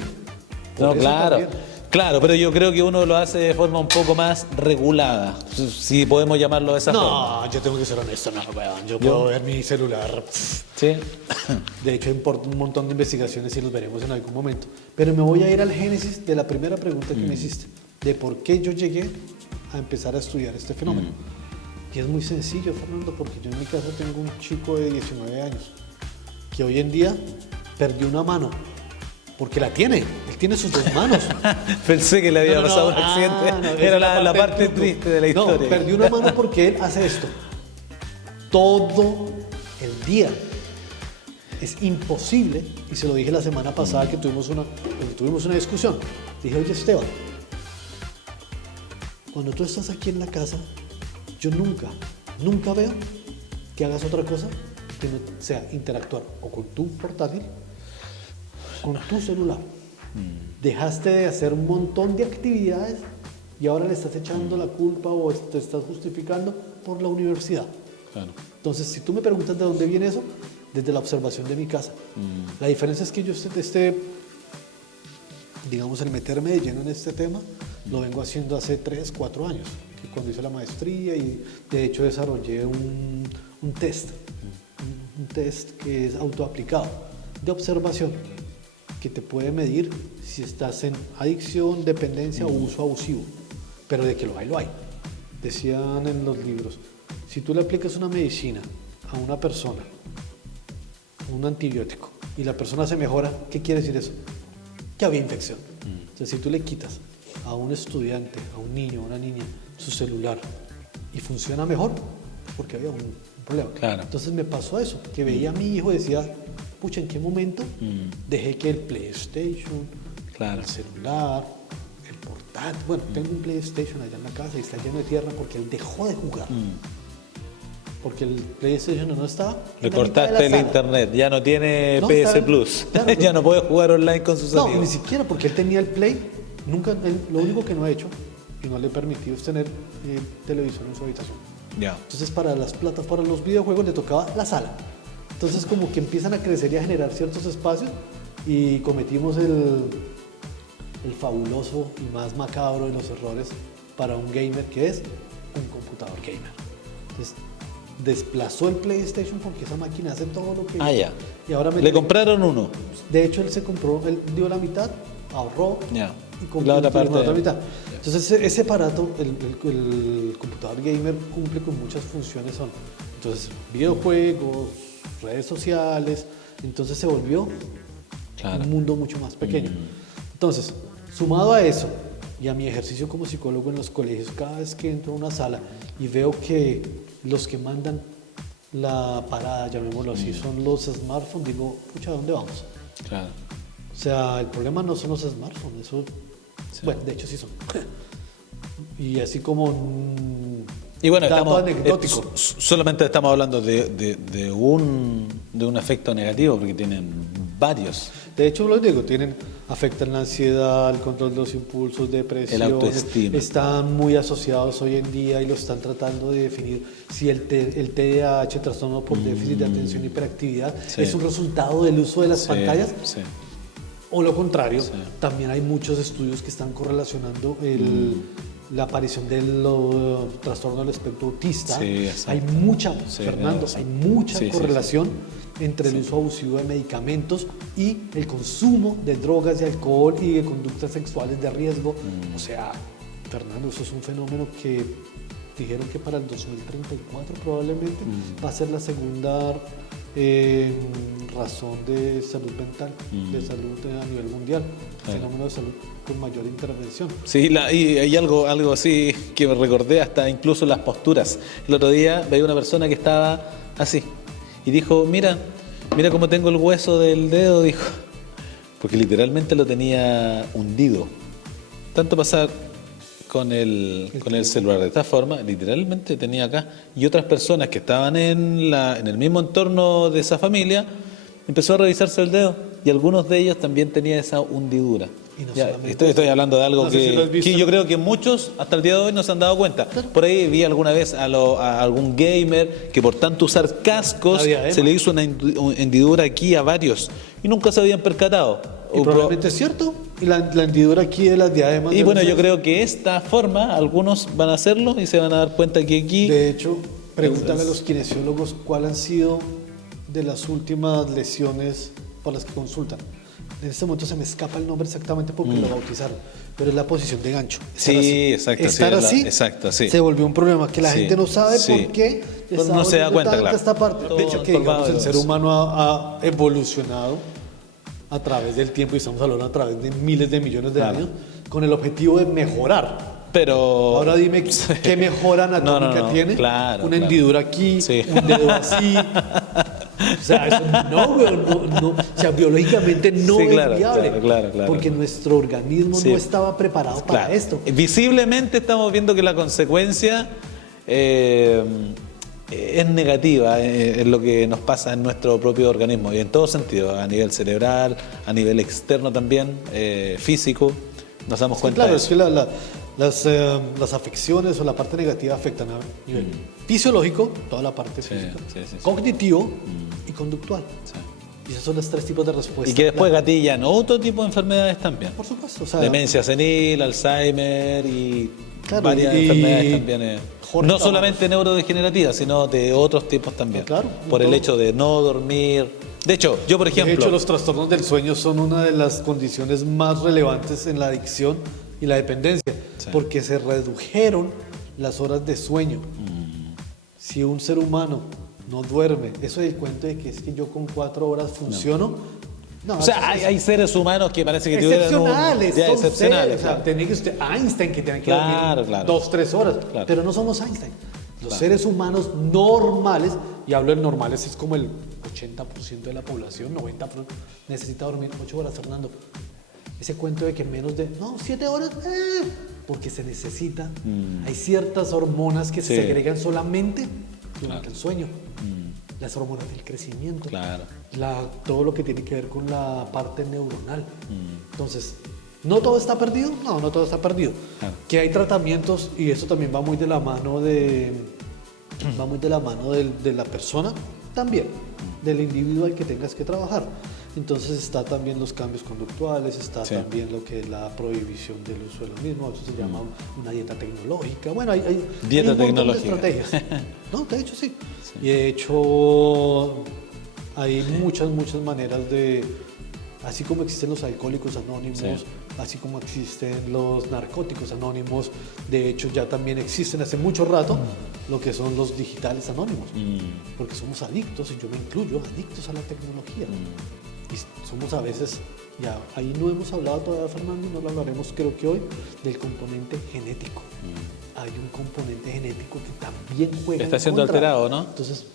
No, claro. Claro, pero yo creo que uno lo hace de forma un poco más regulada, si podemos llamarlo de esa forma. No, yo tengo que ser honesto, no, weón. Yo puedo ver mi celular. Sí. De hecho, hay un montón de investigaciones y los veremos en algún momento. Pero me voy a ir al génesis de la primera pregunta que me hiciste, de por qué yo llegué a empezar a estudiar este fenómeno. Y es muy sencillo, Fernando, porque yo en mi casa tengo un chico de 19 años que hoy en día perdió una mano. Porque la tiene, él tiene sus dos manos. Pensé que le había pasado un accidente. Era la parte triste de la historia. No, perdió una mano porque él hace esto. Todo el día. Es imposible, y se lo dije la semana pasada que tuvimos una discusión. Dije, oye Esteban, cuando tú estás aquí en la casa, yo nunca veo que hagas otra cosa que no sea interactuar o con tu portátil, con tu celular. Dejaste de hacer un montón de actividades y ahora le estás echando la culpa o te estás justificando por la universidad. Claro. Entonces, si tú me preguntas de dónde viene eso, desde la observación de mi casa. La diferencia es que yo digamos, el meterme de lleno en este tema, lo vengo haciendo hace 3, 4 años, cuando hice la maestría, y de hecho desarrollé un test que es autoaplicado, de observación, que te puede medir si estás en adicción, dependencia o uso abusivo, pero de que lo hay. Decían en los libros, si tú le aplicas una medicina a una persona, un antibiótico, y la persona se mejora, ¿qué quiere decir eso? Que había infección. Entonces, si tú le quitas a un estudiante, a un niño, a una niña, su celular y funciona mejor, porque había un problema. Claro. Entonces me pasó eso, que veía a mi hijo y decía, pucha, ¿en qué momento dejé que el PlayStation, el celular, el portátil, bueno, tengo un PlayStation allá en la casa y está lleno de tierra porque él dejó de jugar. Porque el PlayStation no estaba. Le cortaste el internet, ya no tiene PS Plus, ya no puede jugar online con sus amigos. No, ni siquiera, porque él tenía el Play, lo único que no ha hecho y no le he permitido es tener televisor en su habitación. Ya. Entonces para los videojuegos le tocaba la sala. Entonces como que empiezan a crecer y a generar ciertos espacios y cometimos el fabuloso y más macabro de los errores para un gamer, que es un computador gamer. Entonces desplazó el PlayStation porque esa máquina hace todo lo que... ya. Y ahora le compraron uno. De hecho, él dio la mitad, ahorró y compró la otra mitad. Entonces, ese aparato, el computador gamer, cumple con muchas funciones. Entonces, videojuegos, redes sociales, entonces se volvió Claro. un mundo mucho más pequeño. Entonces, sumado a eso y a mi ejercicio como psicólogo en los colegios, cada vez que entro a una sala y veo que los que mandan la parada, llamémoslo así, son los smartphones, digo, pucha, ¿a dónde vamos? Claro. O sea, el problema no son los smartphones, eso, bueno, de hecho sí son. Y así como un Y bueno, dato anecdótico. solamente estamos hablando de un efecto negativo, porque tienen varios. De hecho, lo digo, afectan la ansiedad, el control de los impulsos, depresión. El autoestima. Están muy asociados hoy en día y lo están tratando de definir si el TDAH, trastorno por déficit de atención y hiperactividad, Sí. es un resultado del uso de las Sí, pantallas. sí. O lo contrario, Sí. también hay muchos estudios que están correlacionando la aparición del trastorno del espectro autista. Sí, exacto. Hay mucha, Sí, Fernando, tiene hay razón. mucha Sí, sí, correlación entre el uso abusivo de medicamentos y el consumo de drogas y alcohol y de conductas sexuales de riesgo. O sea, Fernando, eso es un fenómeno que dijeron que para el 2034 probablemente va a ser la segunda razón de salud mental, de salud a nivel mundial, fenómeno de salud con mayor intervención. Sí, y hay algo así que me recordé, hasta incluso las posturas. El otro día veía una persona que estaba así y dijo, mira cómo tengo el hueso del dedo, dijo, porque literalmente lo tenía hundido. Tanto pasar con el celular de esta forma, literalmente tenía acá. Y otras personas que estaban en el mismo entorno de esa familia, empezó a revisarse el dedo y algunos de ellos también tenían esa hundidura. Y no Ya, solamente estoy hablando de algo no sé si lo has visto. que yo creo que muchos hasta el día de hoy no se han dado cuenta. Por ahí vi alguna vez a algún gamer que por tanto usar cascos La diadema. se le hizo una hendidura aquí a varios y nunca se habían percatado. Y probablemente es cierto. Y la hendidura aquí de las diademas. Y de bueno, los yo creo que esta forma algunos van a hacerlo y se van a dar cuenta que aquí... De hecho, pregúntale a los kinesiólogos cuáles han sido de las últimas lesiones por las que consultan. En este momento se me escapa el nombre exactamente porque lo bautizaron, pero es la posición de gancho. Estar Sí, así. exacto, Estar sí, así exacto, sí. se volvió un problema que la Sí, gente no sabe sí. por qué Pues está no se da volviendo cuenta, tanta claro. esta parte. Todo De hecho, que encorvado digamos, el y ser todo eso. humano ha evolucionado a través del tiempo y estamos hablando a través de miles de millones de Claro. años con el objetivo de mejorar. Pero... Ahora dime qué mejora anatómica no, tiene. claro, Una claro. hendidura aquí, Sí. un dedo así. O sea, eso no, weón, no. O sea, biológicamente no Sí, es claro, viable. claro. Porque nuestro organismo Sí. no estaba preparado para Claro. esto. Visiblemente estamos viendo que la consecuencia es negativa en lo que nos pasa en nuestro propio organismo y en todo sentido, a nivel cerebral, a nivel externo también, físico, nos damos Sí, cuenta claro, de es eso. que las afecciones o la parte negativa afectan a nivel fisiológico, toda la parte Sí, física, sí. cognitivo y conductual. Sí. Y esos son los tres tipos de respuesta. Y que después gatillan otro tipo de enfermedades también. Por supuesto, o sea, Demencia senil, Alzheimer y Claro, varias y- enfermedades también. Jorge No Tavares. solamente neurodegenerativas, sino de otros tipos también. Ah, claro, Por el todo. hecho de no dormir. De hecho, yo por ejemplo... De hecho, los trastornos del sueño son una de las condiciones más relevantes en la adicción y la dependencia, porque se redujeron las horas de sueño. Si un ser humano no duerme, eso del cuento de que es que yo con 4 horas funciono, no, o sea, eso es hay seres humanos que parece que tuvieran excepcionales, ya, son excepcionales, seres, o sea, claro. tenía que usted Einstein que tiene que Claro, dormir claro. 2-3 horas, Claro. pero no somos Einstein. Los seres humanos normales, y hablo de normales, es como el 80% de la población, 90% necesita dormir 8 horas, Fernando. Ese cuento de que menos de, 7 horas, porque se necesita. Hay ciertas hormonas que se Sí. segregan solamente durante Claro. el sueño. Las hormonas del crecimiento. Claro. Todo lo que tiene que ver con la parte neuronal. Entonces, ¿no todo está perdido? No todo está perdido. Claro. Que hay tratamientos, y eso también va muy de la mano de la persona, también, del individuo al que tengas que trabajar. Entonces está también los cambios conductuales, está Sí. también lo que es la prohibición del uso de lo mismo, eso se llama una dieta tecnológica. Bueno, hay Dieta un montón tecnológica. de estrategias. No, de hecho sí. Y de hecho hay muchas maneras de así como existen los alcohólicos anónimos, Sí. así como existen los narcóticos anónimos, de hecho ya también existen hace mucho rato lo que son los digitales anónimos, porque somos adictos, y yo me incluyo, adictos a la tecnología. Y somos a veces, ya ahí no hemos hablado todavía, Fernando, y no lo hablaremos creo que hoy, del componente genético. Hay un componente genético que también juega Está en siendo contra. alterado, ¿no? Entonces,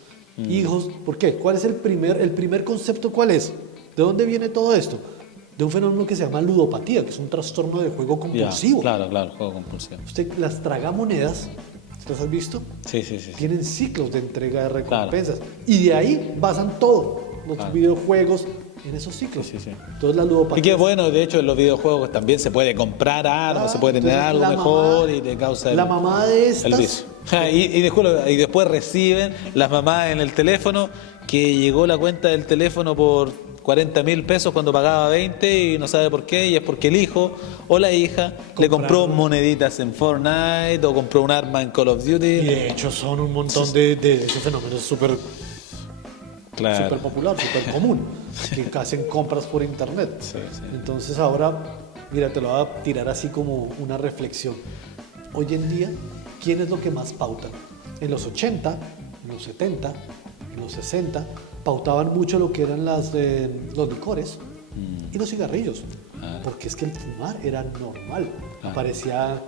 hijos, ¿por qué? ¿Cuál es el primer concepto? ¿Cuál es? ¿De dónde viene todo esto? De un fenómeno que se llama ludopatía, que es un trastorno de juego Ya, compulsivo. claro, juego compulsivo. Usted, las tragamonedas, ¿las has visto? Sí, sí, sí. Tienen ciclos de entrega de recompensas. Y de ahí basan todo. Los videojuegos en esos ciclos. Sí, sí, sí. Entonces la ludopatía. Y que bueno, de hecho en los videojuegos también se puede comprar armas, se puede tener entonces, algo la mejor mamá- y te causa la mamá de estas- el vicio. Y después reciben las mamás en el teléfono que llegó la cuenta del teléfono por 40.000 pesos cuando pagaba 20 y no sabe por qué, y es porque el hijo o la hija le compró moneditas en Fortnite o compró un arma en Call of Duty. Y de hecho son un montón de esos fenómenos súper Claro. popular, súper común, que hacen compras por internet. Sí, sí. Entonces ahora, mira, te lo voy a tirar así como una reflexión. Hoy en día, ¿quién es lo que más pauta? En los 80, en los 70, en los 60, pautaban mucho lo que eran los licores y los cigarrillos. Porque es que el fumar era normal. Aparecía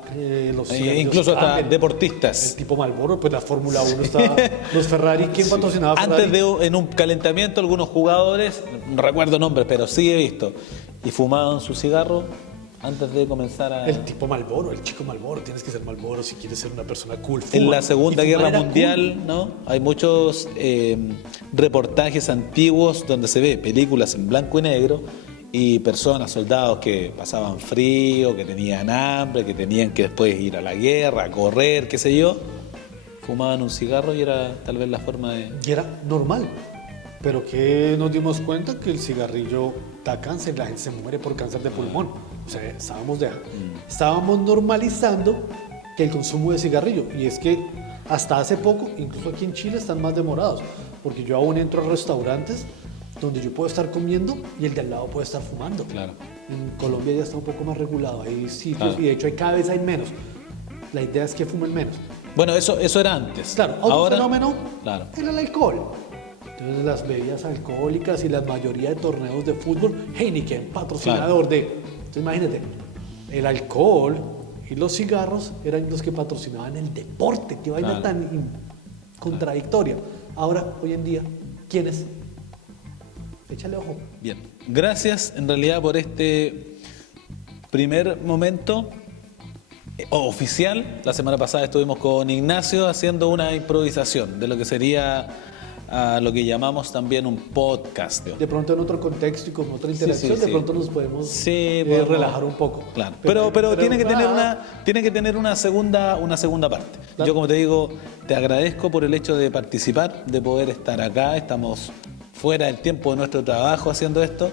los cigarrillos Incluso hasta Camel, deportistas. el tipo Marlboro, pues la Fórmula 1 estaba. Los Ferrari, ¿quién patrocinaba a Ferrari? Antes en un calentamiento algunos jugadores, no recuerdo nombres, pero sí he visto, y fumaban su cigarro antes de comenzar a... El tipo Marlboro, el chico Marlboro, tienes que ser Marlboro si quieres ser una persona cool. En Fuma. la Segunda Y fumar Guerra era Mundial, cool. ¿no? Hay muchos reportajes antiguos donde se ve películas en blanco y negro y personas, soldados que pasaban frío, que tenían hambre, que tenían que después ir a la guerra, a correr, qué sé yo, fumaban un cigarro y era tal vez la forma de... Y era normal. Pero que nos dimos cuenta que el cigarrillo da cáncer, la gente se muere por cáncer de pulmón. O sea, estábamos normalizando que el consumo de cigarrillo. Y es que hasta hace poco, incluso aquí en Chile, están más demorados. Porque yo aún entro a restaurantes donde yo puedo estar comiendo y el de al lado puede estar fumando. Claro. En Colombia ya está un poco más regulado. Hay sitios Claro. y de hecho cada vez hay menos. La idea es que fumen menos. Bueno, eso era antes. Claro, otro Ahora, fenómeno claro. era el alcohol. Entonces las bebidas alcohólicas y la mayoría de torneos de fútbol, Heineken, patrocinador de... Entonces imagínate, el alcohol y los cigarros eran los que patrocinaban el deporte. Qué vaina Claro. tan contradictoria. Ahora, hoy en día, ¿quiénes? Échale ojo. Bien, gracias en realidad por este primer momento oficial. La semana pasada estuvimos con Ignacio haciendo una improvisación de lo que sería lo que llamamos también un podcast. De pronto en otro contexto y con otra interacción, sí, sí. de pronto nos podemos Podemos relajar un poco. Claro. Pero tiene que tener una segunda parte. Claro. Yo, como te digo, te agradezco por el hecho de participar, de poder estar acá. Estamos fuera del tiempo de nuestro trabajo haciendo esto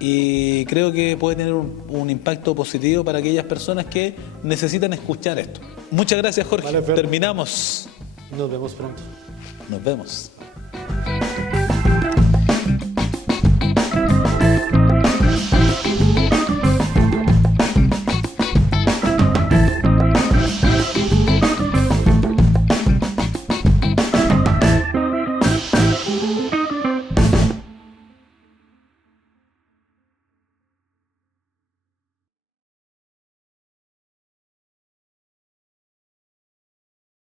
y creo que puede tener un impacto positivo para aquellas personas que necesitan escuchar esto. Muchas gracias, Jorge. Vale, Fer. Terminamos. Nos vemos pronto. Nos vemos.